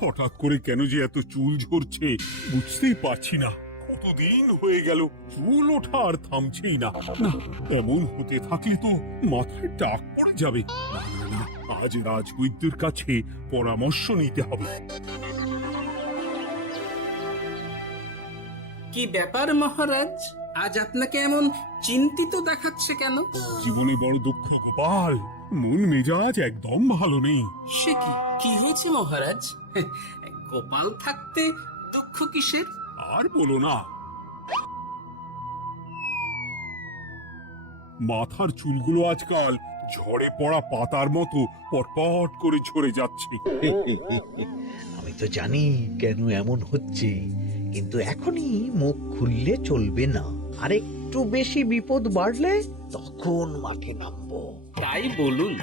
হঠাৎ করে কেন যে এত চুল ঝরছে বুঝতেই পারছি না। কতদিন হয়ে গেল চুল ওঠা আর থামছেই না। না, এমন হতে থাকলে তো মাথায় টাক পড়ে যাবে। না না না, আজ রাজবৈদ্যের কাছে পরামর্শ নিতে হবে। কি ব্যাপার মহারাজ, আজ আপনাকে এমন চিন্তিত দেখাচ্ছে কেন? জীবনে বড় দুঃখ গোপাল, মন মেজাজ একদম ভালো নেই। সে কি, কি হয়েছে মহারাজ? গোপাল থাকতে দুঃখ কিসের? আর বলো না, মাথার চুলগুলো আজকাল ঝড়ে পড়া পাতার মতো পটপট করে ঝরে যাচ্ছে। আমি তো জানি কেন এমন হচ্ছে, কিন্তু এখনই মুখ খুললে চলবে না। আর একটু বেশি বিপদ বাড়লে তখন মাঠে নামবো। তাই বলুন।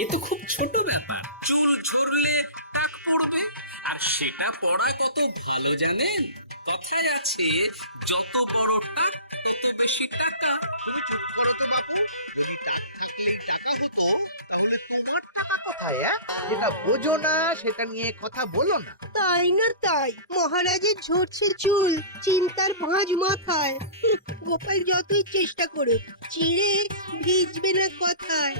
এ তো খুব ছোট ব্যাপার, চুল ঝরলে টাক পড়বে, আর সেটা পড়া কত ভালো জানেন? কথায় আছে, যত বড় টাক তত বেশি টাকা। তুমি চুপ করো তো বাপু। যদি টাকা থাকলেই টাকা হতো, তাহলে তোমার টাকা কোথায়? যেটা বোঝো না সেটা নিয়ে কথা বলো না। তাই না তাই, মহারাজের ঝরছে চুল, চিন্তার ভাঁজ মাথায়। গোপাল যতই চেষ্টা করুক, চিড়ে ভিজবে না কথায়।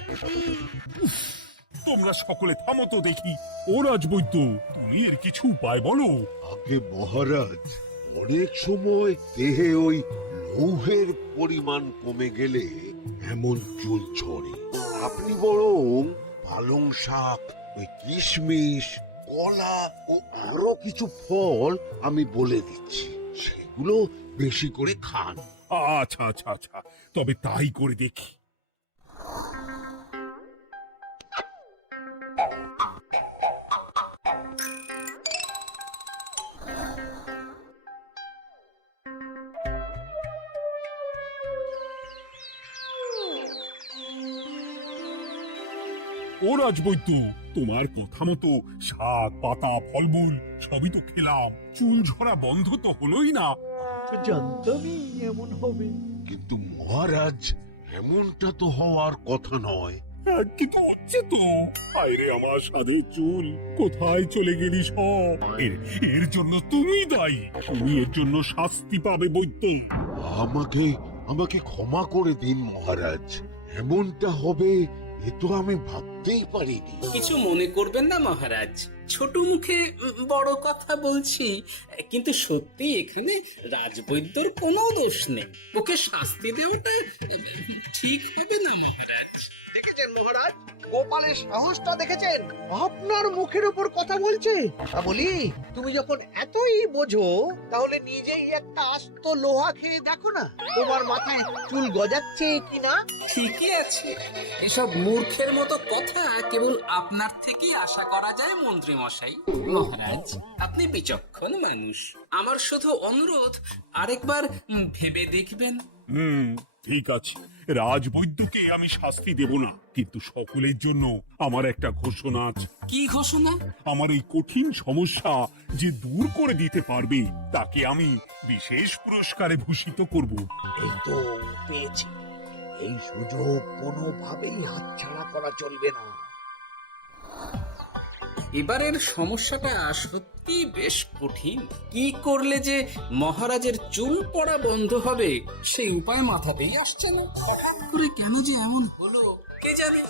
তোমরা সকলে থামো তো দেখি। ও রাজবৈদ্য, তুমি এর কিছু উপায় বলো। আগে মহারাজ, অনেক সময় দেহে ওই লৌহের পরিমাণ কমে গেলে এমন চুল ঝরে। আপনি বরং পালং শাক, ওই কিশমিশ, কলা ও আরো কিছু ফল আমি বলে দিচ্ছি, সেগুলো বেশি করে খান। আচ্ছা আচ্ছা আচ্ছা, তবে তাই করে দেখি। ও রাজবৈদ্য, তোমার কথা মতো শাক পাতা ফলমূল সবই তো খেলাম, চুল ঝরা বন্ধ তো হলোই না। জানতামই এমন হবে। কিন্তু মহারাজ, এমনটা তো হওয়ার কথা নয়। হ্যাঁ, কিন্তু হচ্ছে তো। আরে আমার সাধের চুল কোথায় চলে গেলি সব? এর জন্য তুমি দায়ী। তুমি এর জন্য শাস্তি পাবে বৈদ্য। আমাকে আমাকে ক্ষমা করে দিন মহারাজ, এমনটা হবে এ তো আমি ভাবতেই পারিনি। কিছু মনে করবেন না মহারাজ, ছোট মুখে বড় কথা বলছি, কিন্তু সত্যি এখানে রাজবৈদ্যর কোনো দোষ নেই। ওকে শাস্তি দেওয়াটা ঠিক হবে না মহারাজ। দেখেছেন মহারাজ, গোপালের সাহসটা দেখেছেন? আপনার মুখের উপর কথা বলছে। তা বলি, তুমি যখন এতই বোঝো, তাহলে নিজেই একটা আস্ত লোহা খেয়ে দেখো না, তোমার মাথায় চুল গজাচ্ছে কিনা। ঠিকই আছে, এসব মূর্খের মতো কথা কেবল আপনার থেকেই আশা করা যায় মন্ত্রী মশাই। মহারাজ, আপনি বিচক্ষণ মানুষ, আমার শুধু অনুরোধ, আরেকবার ভেবে দেখবেন। ঠিক আছে, রাজবৈদ্যকে আমি শাস্তি দেব না, কিন্তু সকলের জন্য আমার একটা ঘোষণা আছে। কি ঘোষণা? আমার এই কঠিন সমস্যা যে দূর করে দিতে পারবে, তাকে আমি বিশেষ পুরস্কারে ভূষিত করব। এই তো পেয়েছি, এই সুযোগ কোনোভাবেই হাতছাড়া করা চলবে না। এবারের সমস্যাটা সত্যি বেশ কঠিন। কি করলে যে মহারাজের চুল পড়া বন্ধ হবে সেই উপায় মাথাতেই আসছে না। হঠাৎ করে কেন যে এমন হলো কে জানে।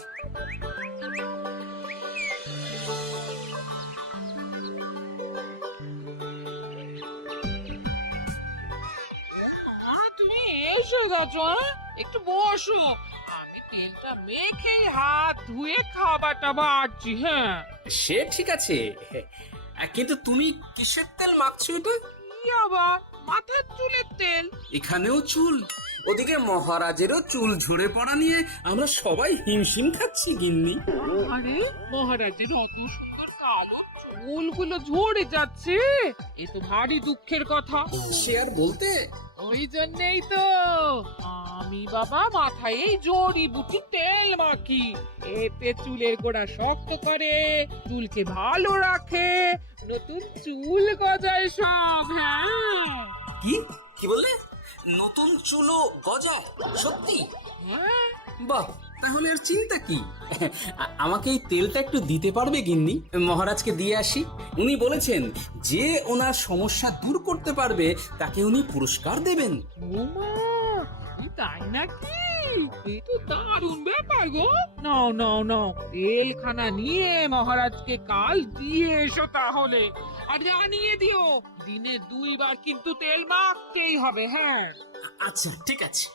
তুমি এসে গেছো? একটু বসো, আমি তেলটা মেখেই হাত ধুয়ে খাবারটা বাড়ছি। হ্যাঁ, সে ঠিক আছে, কিন্তু তুমি কিসের তেল মাখছো এটা? কি আবার মাথার চুলের তেল? এখানেও চুল, ওদিকে মহারাজেরও চুল ঝরে পড়া নিয়ে আমরা সবাই হিমশিম খাচ্ছি গিন্নি। আরে মহারাজের অত সুন্দর কালো চুলগুলো ঝরে যাচ্ছে, এ তো ভারী দুঃখের কথা। সে আর বলতে, ওই জন্যই তো আমি বাবা মাথায় এই জড়িবুটি তেল মাখি। এতে চুলের গোড়া শক্ত করে, চুলকে ভালো রাখে, নতুন চুল গজায় সব। হ্যাঁ কি কি বললে? নতুন চুলও গজায়? সত্যি? হ্যাঁ, বাহ, তাহলে আর চিন্তা কি? আমাকে এই তেলটা একটু দিতে পারবে গিন্নি? মহারাজকে দিয়ে আসি। উনি বলেছেন যে ওনার সমস্যা দূর করতে পারবে তাকে উনি পুরস্কার দেবেন। ওমা, তাই নাকি? এই তো দারুণ ব্যাপার গো। নাও নাও নাও, তেলখানা নিয়ে মহারাজকে কাল দিয়ে এসো তাহলে। আর জানিয়ে দিও, দিনে 2 বার কিন্তু তেল মাখতেই হবে। হ্যাঁ, আচ্ছা ঠিক আছে।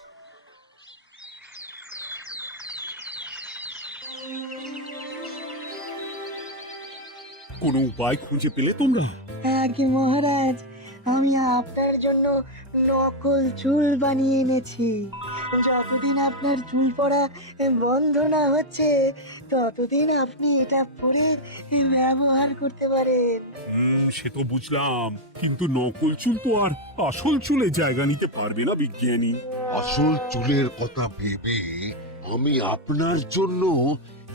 কোনো উপায় খুঁজে পেলে তোমরা? আগে মহারাজ, আমি আপনার জন্য নকল চুল বানিয়ে এনেছি। যতদিন আপনার চুল পড়া বন্ধ না হচ্ছে ততদিন আপনি এটা পরে ব্যবহার করতে পারেন। সে তো বুঝলাম, কিন্তু নকল চুল তো আর আসল চুলে জায়গা নিতে পারবে না বিজ্ঞানী। আসল চুলের কথা ভেবে আমি আপনার জন্য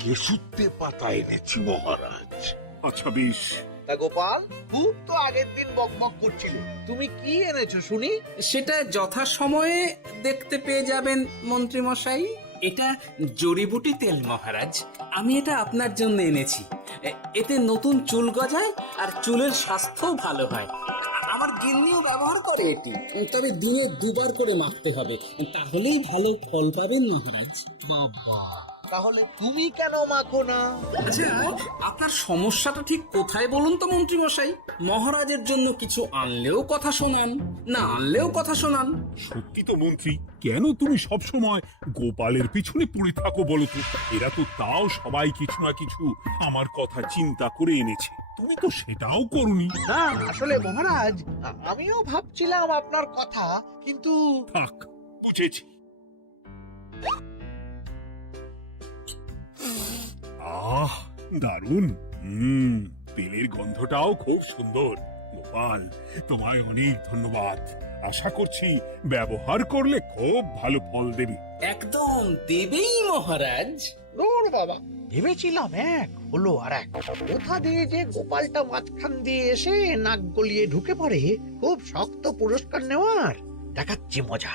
কেশুত্তে পাতা এনেছি মহারাজ। আচ্ছা বেশ। তা গোপাল, খুব তো আগের দিন বকবক করছিলে, তুমি কি এনেছো শুনি? সেটা যথাসময়ে দেখতে পেয়ে যাবেন মন্ত্রী মশাই। এটা জড়িবুটি তেল মহারাজ। আমি এটা আপনার জন্য এনেছি। এতে নতুন চুল গজায় আর চুলের স্বাস্থ্যও ভালো হয়। আমার গিন্নিও ব্যবহার করে এটি, তবে দিনে 2 বার করে মাখতে হবে, তাহলেই ভালো ফল পাবেন মহারাজ। বাবা, তাহলে তুমি কেন মাখো না? আচ্ছা, আপনার সমস্যাটা ঠিক কোথায় বলুন তো মন্ত্রী মশাই? মহারাজের জন্য কিছু আনলেও কথা শোনান, না আনলেও কথা শোনান। সত্যি তো মন্ত্রী, কেন তুমি সব সময় গোপালের পিছনে পড়ে থাকো বলো তো? এরা তো তাও সবাই কিছু না কিছু আমার কথা চিন্তা করে এনেছে, তুমি তো সেটাও করনি। না, আসলে মহারাজ, আমিও ভাবছিলাম আপনার কথা, কিন্তু থাক, বুঝেছি। আহ, দারুণ। তেলের গন্ধটাও খুব সুন্দর। গোপাল, তোমায় অনেক ধন্যবাদ। আশা করছি ব্যবহার করলে খুব ভালো ফল দেবে। একদম দেবেই মহারাজ। রোর বাবা, ভেবেছিলাম এক, হলো আর এক। কোথা দিয়ে যে গোপালটা মাঝখান দিয়ে এসে নাক গলিয়ে ঢুকে পড়ে, খুব শক্ত পুরস্কার নেওয়ার। দেখাচ্ছি মজা।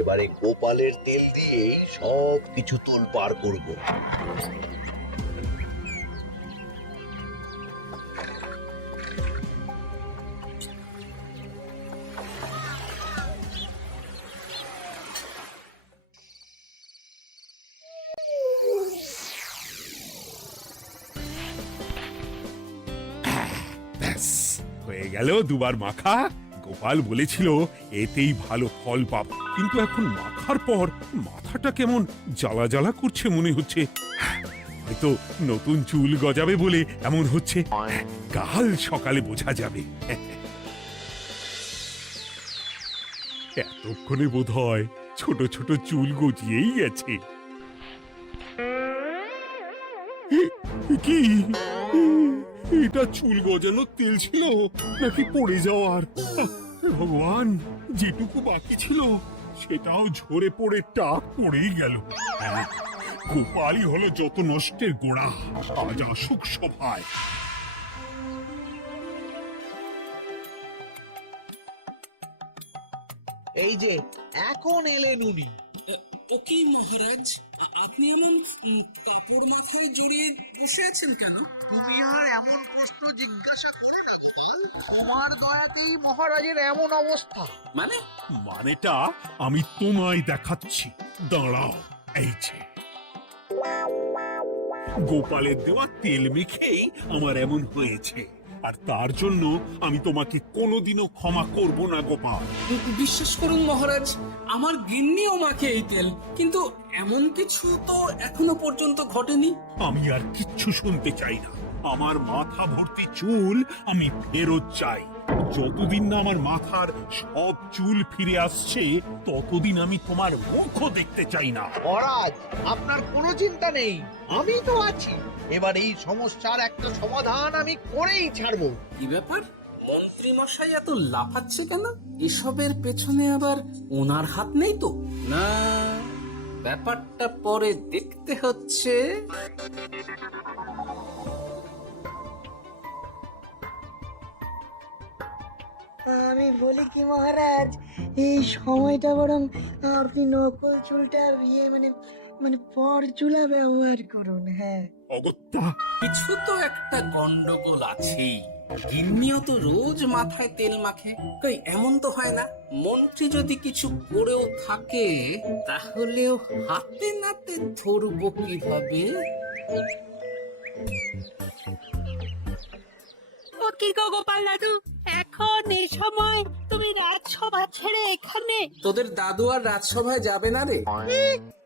এবারে গোপালের তেল দিয়েই সব কিছু তোল পার করব। ব্যাস, হয়ে গেল 2 বার মাখা। গোপাল বলেছিল এতেই ভালো ফল পাব, কিন্তু এখন মাখার পর মাথাটা কেমন জ্বালা জ্বালা করছে মনে হচ্ছে। হয়তো নতুন চুল গজাবে বলে এমন হচ্ছে। কাল সকালে বোঝা যাবে। এতক্ষণে বোধহয় ছোট ছোট চুল গজিয়েই গেছে। কি এটা চুল গজানোর তেল ছিল নাকি পড়ে যাওয়ার? ভগবান, যেটুকু বাকি ছিল সেটাও ঝরে পড়ে টাক পড়েই গেল। গোপালই হলো যত নষ্টের গোড়া। আজ আসুক সভায়। এই যে এখন এলেন উনি। ও কি মহারাজ, আপনি এমন কাপড় মাথায় জড়িয়ে বসে আছেন কেন? তুমি আর এমন প্রশ্ন জিজ্ঞাসা করো না গোপাল। তোমার দয়াতেই মহারাজের এমন অবস্থা। মানেটা আমি তোমায় দেখাচ্ছি, দাঁড়াও। এই যে গোপালের দেওয়া তেল মেখেই আমার এমন হয়েছে, আর তার জন্য আমি তোমাকে কোনোদিনও ক্ষমা করব না গোপাল। বিশ্বাস করুন মহারাজ, আমার গিন্নিও মাখে এই তেল, কিন্তু এমন কিছু তো এখনো পর্যন্ত ঘটেনি। আমি আর কিচ্ছু শুনতে চাই না। আমার মাথা ভর্তি চুল আমি ফেরত চাই। যতদিন না আমার মাথার সব চুল ফিরে আসছে ততদিন আমি তোমার মুখও দেখতে চাই না। মহারাজ, আপনার কোনো চিন্তা নেই, আমি তো আছি। এবার এই সমস্যার একটা সমাধান আমি করেই ছাড়বো। কি ব্যাপার, মন্ত্রী মশাই এত লাফাচ্ছে কেন? এসবের পেছনে আবার ওনার হাত নেই তো? না, ব্যাপারটা পরে দেখতে হচ্ছে। আমি বলি কি মহারাজ, এই সময়টা বরং আপনি নকল চুলটা মানে মানে পরচুলা ব্যবহার করুন। হ্যাঁ, অগত্যা কিছু তো একটা গন্ডগোল আছেই। গিন্নিও তো রোজ মাথায় তেল মাখে, কই এমন তো হয় না। মন্ত্রী যদি কিছু করেও থাকে তাহলেও হাতে নাতে ধরবো কিভাবে? ও কি গো গোপাল দাদু, এখন এই সময় তুমি রাজসভা ছেড়ে এখানে? তোদের দাদু আর রাজসভায় যাবে না রে?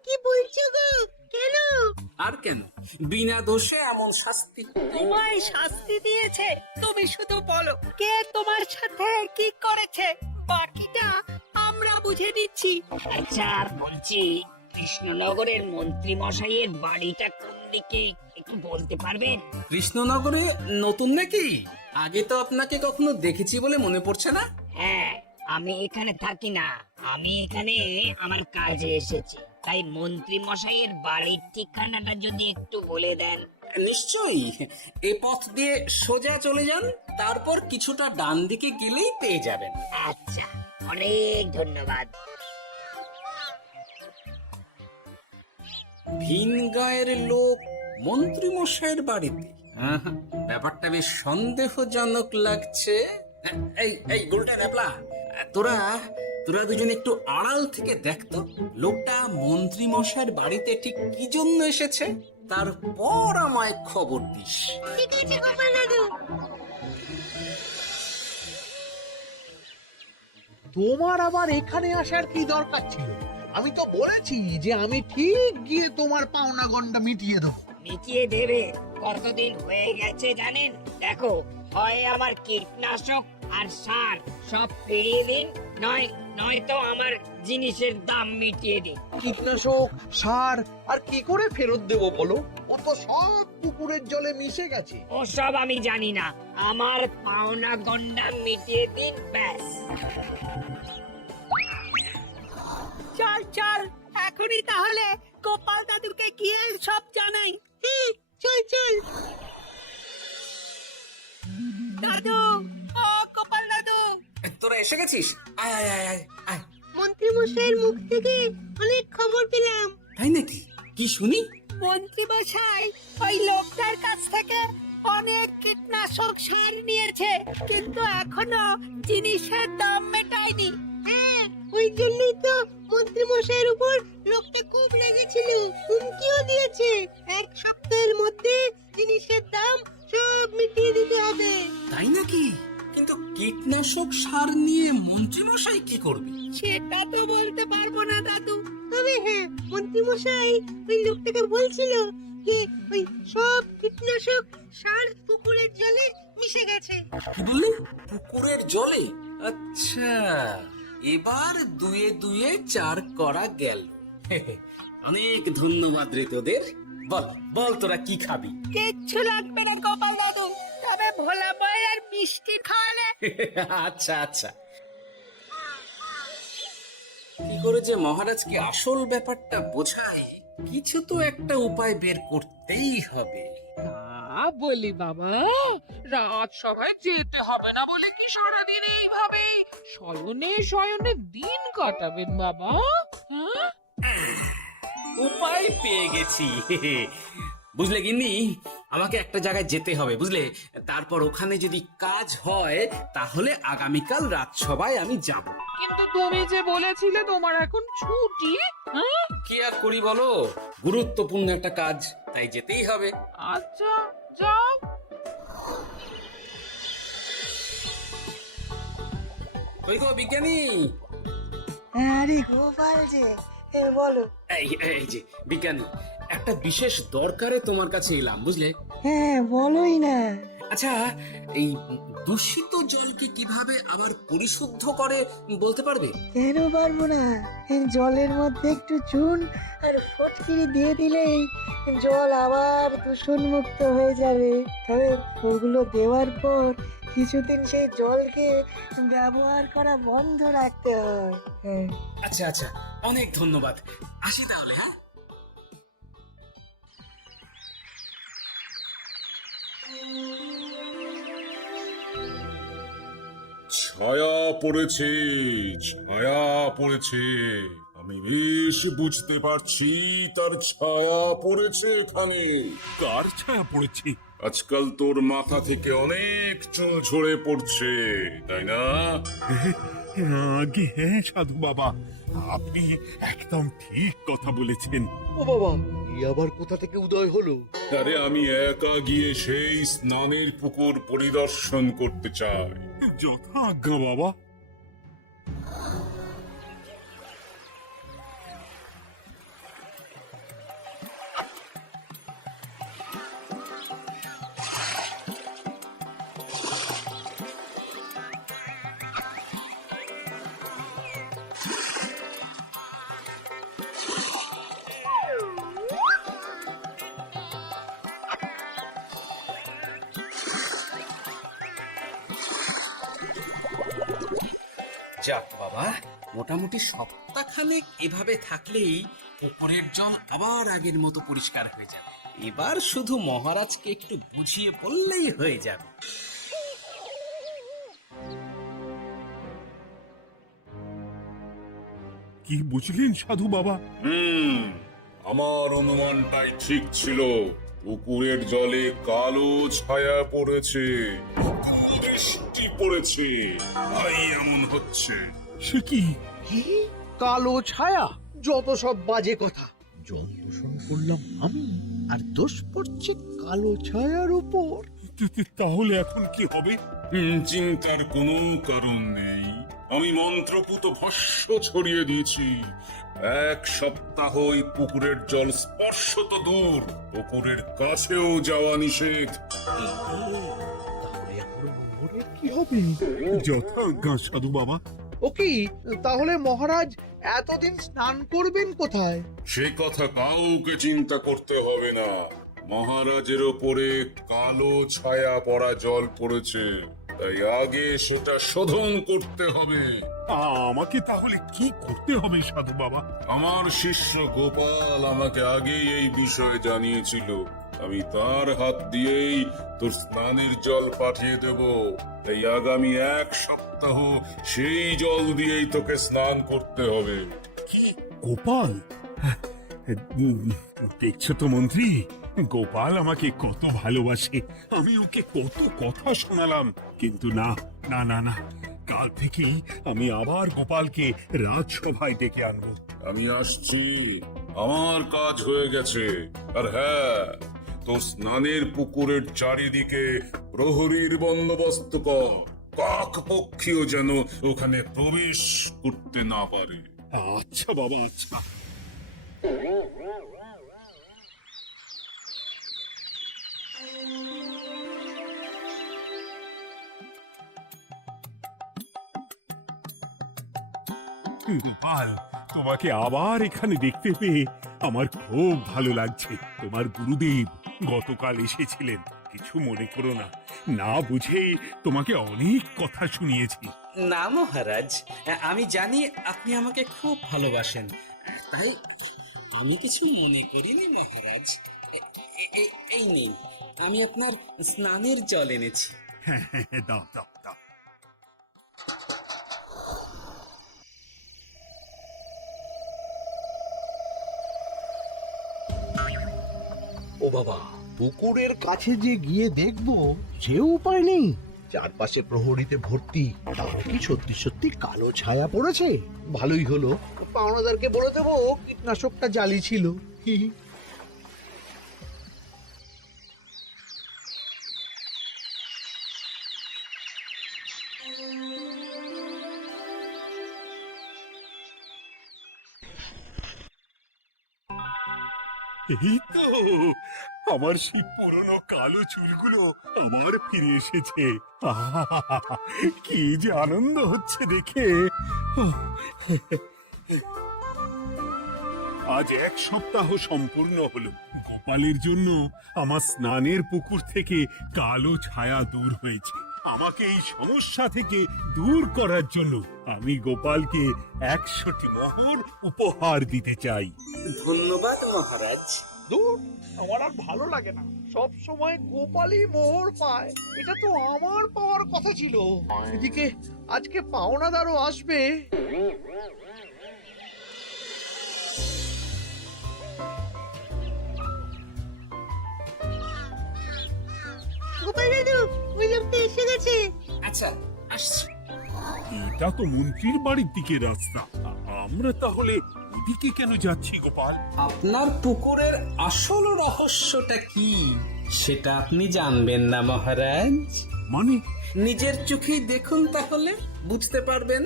কি বলছো গো? কেন? আর কেন, বিনা দোষে এমন শাস্তি। তোমায় শাস্তি দিয়েছে? তুমি শুধু বলো কে তোমার সাথে কি করেছে, বাকিটা আমরা বুঝে দিচ্ছি। আচ্ছা, আর বলছি, কৃষ্ণনগরের মন্ত্রী মশাইয়ের বাড়িটা কোন দিকে একটু বলতে পারবেন? কৃষ্ণনগরে নতুন নাকি? আগে তো আপনাকে কখনো দেখেছি বলে মনে পড়ছে না। হ্যাঁ, আমি এখানে থাকি না, আমি এখানে আমার কাজে এসেছি, তাই মন্ত্রী মশাইয়ের বাড়ির ঠিকানাটা যদি একটু বলে দেন। নিশ্চয়ই, এ পথ দিয়ে সোজা চলে যান, তারপর কিছুটা ডান দিকে গেলেই পেয়ে যাবেন। আচ্ছা, অনেক ধন্যবাদ। ভিন গায়ের লোক মন্ত্রী মশাইয়ের বাড়িতে, ব্যাপারটা বেশ সন্দেহজনক লাগছে। এই এই গোলটা ন্যাপলা, তোরা তোরা দুজন একটু আড়াল থেকে দেখতো লোকটা মন্ত্রী মশাইয়ের বাড়িতে ঠিক কি জন্য এসেছে, তারপর আমায় খবর দিস। ঠিক আছে গোপাল দাদু। তোমার আবার এখানে আসার কি দরকার ছিল? আমি তো বলেছি যে আমি ঠিক গিয়ে তোমার পাওনা গন্ডা মিটিয়ে দেবো। মিটিয়ে দেবে? কতদিন হয়ে গেছে জানেন? দেখো, হয় আমার কীটনাশক আর সার সব ফিরিয়ে দিন, নয়তো আমার জিনিসের দাম মিটিয়ে দিন। কীটনাশক, সার আর কি করে ফেরত দেবো বলো? ও তো সব পুকুরের জলে মিশে গেছে। ওসব আমি জানি না, আমার পাওনা গন্ডা মিটিয়ে দিন, ব্যাস। চল চল, এখনই তাহলে গোপাল দাদুকে গিয়ে সব জানাই। চল চল দাদু, ও গোপাল দাদু। তোরা এসে গেছিস? আয় আয় আয় আয় আয়। মন্ত্রী মশাইয়ের মুখ থেকে অনেক খবর পেলাম। তাই নাকি? কি শুনি? মন্ত্রী মশাই ওই লোকটার কাছ থেকে অনেক কীটনাশক সার নিয়েছে, কিন্তু এখনো জিনিসের দাম মেটায়নি। হ্যাঁ, ওই জন্যই তো মন্ত্রী মশাইয়ের উপর লোকটা খুব লেগেছিল, হুমকিও দিয়েছে 1 সপ্তাহের মধ্যে জিনিসের দাম সব মিটিয়ে দিতে হবে। তাই নাকি? কিন্তু কীটনাশক সার নিয়ে মন্ত্রী মশাই কি করবে? সেটা তো বলতে পারবো না দাদু, তবে হ্যাঁ, মন্ত্রী মশাই ওই লোকটাকে বলছিল যে ওই সব কীটনাশক সার পুকুরের জলে মিশে গেছে। কি বললি? পুকুরের জলে? আচ্ছা, এবার দুয়ে দুয়ে 4 করা গেল। অনেক ধন্যবাদ রে তোদের। বল বল, তোরা কি খাবি? কিচ্ছু লাগবে না গোপাল দাদু, তবে ভোলা বই আর মিষ্টি খাওয়ালে। আচ্ছা আচ্ছা। কি করে যে মহারাজকে আসল ব্যাপারটা বোঝায়, কিছু তো একটা উপায় বের করতেই হবে। বলি বাবা, রাজসভায় যেতে হবে না বলে কি সারাদিন এইভাবে শয়নে শয়নে দিন কাটাবেন বাবা? হ্যাঁ? উপায় পেয়ে গেছি। বুঝলে গিন্নি, আমাকে একটা জায়গায় যেতে হবে, বুঝলে? তারপর ওখানে যদি কাজ হয় তাহলে আগামীকাল রাজসভায় আমি যাব। কিন্তু তুমি যে বলেছিলে তোমার এখন ছুটি। হ্যাঁ? কি আর করি বলো, গুরুত্বপূর্ণ একটা কাজ, তাই যেতেই হবে। আচ্ছা, যাও। ওই গো বিজ্ঞানী, আরে গোপাল যে, বলো। এই যে বিজ্ঞানী, একটা বিশেষ দরকারে তোমার কাছে এলাম, বুঝলে? হ্যাঁ, বলোই না। আচ্ছা, এই দূষিত জলকে কিভাবে আবার পরিশুদ্ধ করে বলতে পারবে? কেন পারবো না? এই জলের মধ্যে একটু চুন আর ফটকিরি দিয়ে দিলেই জল আবার দূষণ মুক্ত হয়ে যাবে। তবে ওগুলো দেওয়ার পর কিছুদিন সেই জলকে ব্যবহার করা বন্ধ রাখতে হয়। হ্যাঁ। আচ্ছা আচ্ছা, অনেক ধন্যবাদ, আসি তাহলে। হ্যাঁ, ছায়া পড়েছে, ছায়া পড়েছে। আমি বেশ বুঝতে পারছি তার ছায়া পড়েছে এখানে। কার ছায়া পড়েছে? আজকাল তোর মাথা থেকে অনেক চুল ঝরে পড়ছে, তাই না? আগে হ্যাঁ সাধু বাবা, আপনি একদম ঠিক কথা বলেছেন। ও বাবা, এই আবার কোথা থেকে উদয় হলো? আরে আমি একা গিয়ে সেই স্নানের পুকুর পরিদর্শন করতে চাই। যথা আজ্ঞা বাবা। যাক বাবা, মোটামুটি সপ্তাহখানেক এভাবে থাকলেই পুকুরের জল আবার আগের মতো পরিষ্কার হয়ে যাবে। এবার শুধু মহারাজকে একটু বুঝিয়ে বললেই হয়ে যাবে। কি বুঝলেন সাধু বাবা? আমার অনুমানটাই ঠিক ছিল। পুকুরের জলে কালো ছায়া পড়েছে, দৃষ্টি পড়েছে, তাই এমন হচ্ছে। সে কি? কি কালো ছায়া? যত সব বাজে কথা। জল দূষণ করলাম আমি, আর দোষ পড়ছে কালো ছায়ার উপর। তাহলে এখন কি হবে? চিন্তার কোনো কারণ নেই। আমি মন্ত্রপুত ভস্য ছড়িয়ে দিয়েছি। 1 সপ্তাহ ওই পুকুরের জল স্পর্শ তো দূর, পুকুরের কাছেও যাওয়া নিষেধ। তাহলে আমার মোহরের কি হবে? যথা আজ্ঞা সাধু বাবা। ও কি, তাহলে মহারাজ এতদিন স্নান করবেন কোথায়? সে কথা কাউকে চিন্তা করতে হবে না। মহারাজের ওপরে কালো ছায়া পড়া জল পড়েছে, তাই আগে সেটা শোধন করতে হবে। আমাকে তাহলে কি করতে হবে সাধু বাবা? আমার শিষ্য গোপাল আমাকে আগেই এই বিষয়ে জানিয়েছিল। আমি তার হাত দিয়েই তোর স্নানের জল পাঠিয়ে দেব। তাই আগামী 1 সপ্তাহ সেই জল দিয়েই তোকে স্নান করতে হবে। গোপাল? দেখছো তো মন্ত্রী, গোপাল আমাকে কত ভালোবাসে। আমি ওকে কত কথা শোনালাম, কিন্তু না না না না, কাল থেকেই আমি আবার গোপালকে রাজসভায় ডেকে আনবো। আমি আসছি, আমার কাজ হয়ে গেছে। আর হ্যাঁ, তোর স্নানের পুকুরের চারিদিকে প্রহরীর বন্দোবস্ত কর। কাক পক্ষীও যেন ওখানে প্রবেশ করতে না পারে। আচ্ছা বাবা, আচ্ছা। গোপাল, তোমাকে আবার এখানে দেখতে পেয়ে আমার খুব ভালো লাগছে। তোমার গুরুদেব গতকাল এসেছিলেন, কিছু মনে করো না। না বুঝে তোমাকে অনেক কথা শুনিয়েছি। না মহারাজ, আমি জানি আপনি আমাকে খুব ভালোবাসেন, তাই আমি কিছু মনে করিনি মহারাজ। এই নিন, আমি আপনার স্নানের জল এনেছি। হ্যাঁ হ্যাঁ হ্যাঁ, দাও দাও দাও। ও বাবা, পুকুরের কাছে যে গিয়ে দেখবো সে উপায় নেই। চারপাশে প্রহরীতে ভর্তি, তাও কি সত্যি সত্যি কালো ছায়া পড়েছে? ভালোই হলো, পাওনাদারকে বলে দেবো কীটনাশকটা জালি ছিল। এই তো আমার সেই পুরনো কালো চুলগুলো আমার ফিরে এসেছে। আহা, কি যে আনন্দ হচ্ছে দেখে। আজ 1 সপ্তাহ সম্পূর্ণ হলো। গোপালের জন্য আমার স্নানের পুকুর থেকে কালো ছায়া দূর হয়েছে। আমাকে এই সমস্যা থেকে দূর করার জন্য আমি গোপালকে 100টি মোহর উপহার দিতে চাই। ধন্যবাদ মহারাজ। দূর, আমার আর ভালো লাগে না। সব সময় গোপালই মোহর পায়, এটা তো আমার পাওয়ার কথা ছিল। এদিকে আজকে পাওনাদারও আসবে। গোপাল দাদু, ওই লোকটা এসে গেছে। আচ্ছা আসছি। এটা তো মন্ত্রীর বাড়ির দিকে রাস্তা। আমরা তাহলে ওদিকে কেন যাচ্ছি গোপাল? আপনার পুকুরের আসল রহস্যটা কি সেটা আপনি জানবেন না মহারাজ? মানে নিজের চোখেই দেখুন, তাহলে বুঝতে পারবেন।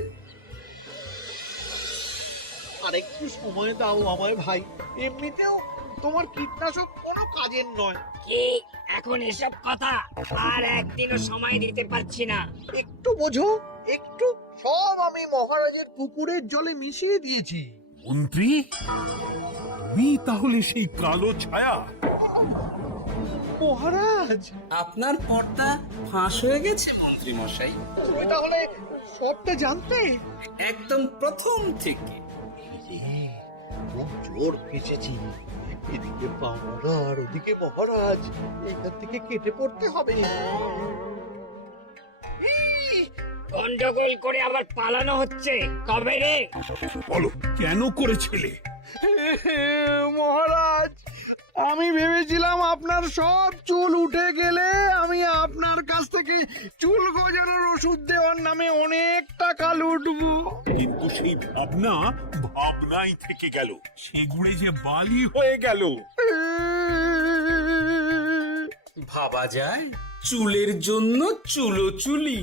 আরেকটু সময় দাও আমায় ভাই, এমনিতেও তোমার কীটনাশক কোনো কাজের নয়। কি এখন এসব কথা? আর একদিনও সময় দিতে পারছি না। একটু বোঝো, একটু। সব আমি মহারাজের পুকুরের জলে মিশিয়ে দিয়েছি। মন্ত্রী, তুমি তাহলে সেই কালো ছায়া? মহারাজ, আপনার পর্দা ফাঁস হয়ে গেছে মন্ত্রী মশাই। তুমি তাহলে সবটা জানতে? একদম প্রথম থেকে। খুব জোর ফেঁসেছি। এদিকে পাওনাদার, ওদিকে মহারাজ, এখান থেকে কেটে পড়তে হবে। গন্ডগোল করে আবার পালানো হচ্ছে কবে রে? বলো কেন করেছিলে? মহারাজ, আমি ভেবেছিলাম আপনার সব চুল উঠে গেলে আমি আপনার কাছ থেকে চুল গজানোর ওষুধ দেওয়ার নামে অনেক টাকা লুটবো। কিন্তু সেই ভাবনা ভাবনাই থেকে গেল, সেগুড়ে যে বালি হয়ে গেল। ভাবা যায় চুলের জন্য চুলো চুলি,